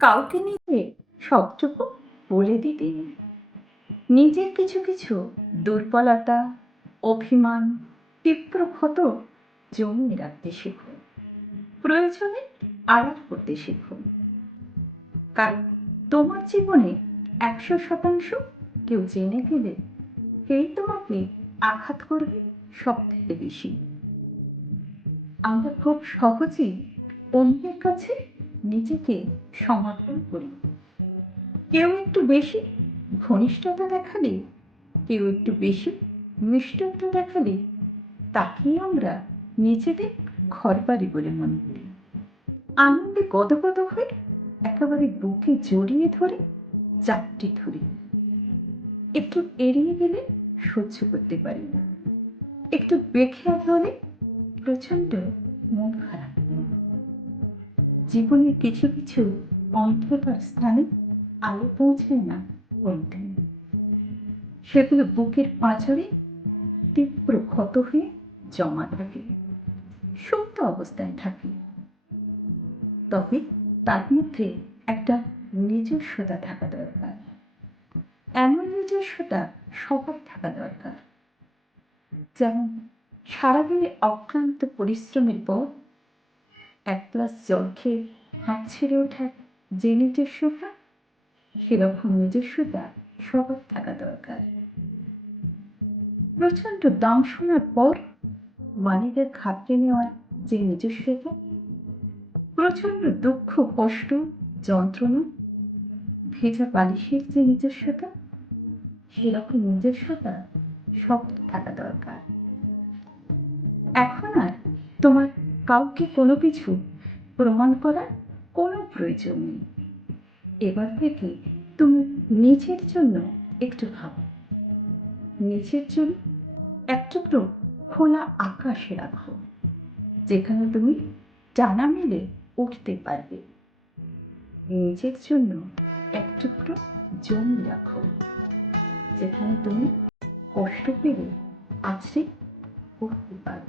কাউকে নিজে সবটুকু বলে দিতে নেই। নিজের কিছু কিছু দুর্বলতা, অভিমান, তীব্র ক্ষত জমিয়ে রাখতে শিখুন। প্রয়োজনে আড়াল করতে শিখুন। কারণ তোমার জীবনে 100% কেউ জেনে গেলে সেই তোমাকে আঘাত করবে সব থেকে বেশি। আমরা খুব সহজেই অন্যের কাছে নিজেকে সমর্পণ করি। কেউ একটু বেশি ঘনিষ্ঠতা দেখালে, কেউ একটু বেশি মিষ্টতা দেখালে তাকেই আমরা নিজেদের ঘরবাড়ি বলে মনে করি। আনন্দে গদগদ হয়ে একেবারে বুকে জড়িয়ে ধরে চাপটি ধরি। একটু এড়িয়ে গেলে সহ্য করতে পারি না, একটু বেখেয়াল হলে প্রচন্ড মন খারাপ। জীবনের কিছু কিছু অন্ধকার স্থানে আলো পৌঁছায় না কোনদিন। সেগুলো বুকের পাঁজরে তীব্র ক্ষত হয়ে জমা থাকে, সুপ্ত অবস্থায় থাকে। তবে তার মধ্যে একটা নিজস্বতা থাকা দরকার। এমন নিজস্বতা সবার থাকা দরকার, যেমন সারাদিনে অক্লান্ত পরিশ্রমের পর এক গ্লাস জল খেয়ে হাঁপ ছেড়ে ওঠার যে নিজস্বতা, সেরকম নিজস্বতা সবার থাকা দরকার। প্রচন্ড দাম শোনার পর মালিকের খাতিরে নেওয়ার যে নিজস্বতা, প্রচন্ড দুঃখ, কষ্ট, যন্ত্রণা, ভেজা বালিশের যে নিজস্বতা, সেরকম নিজস্বতা সব থাকা দরকার। এখন আর তোমার কাউকে কোনো কিছু প্রমাণ করার কোনো প্রয়োজন নেই। এবার থেকে তুমি নিজের জন্য একটু ভাবো, নিজের জন্য এক টুকরো খোলা আকাশে রাখো, যেখানে তুমি ডানা মেলে উঠতে পারবে। নিজের জন্য এক টুকরো জমি রাখো, যেখানে তুমি কষ্ট পেলে আছড়ে উঠতে পারো।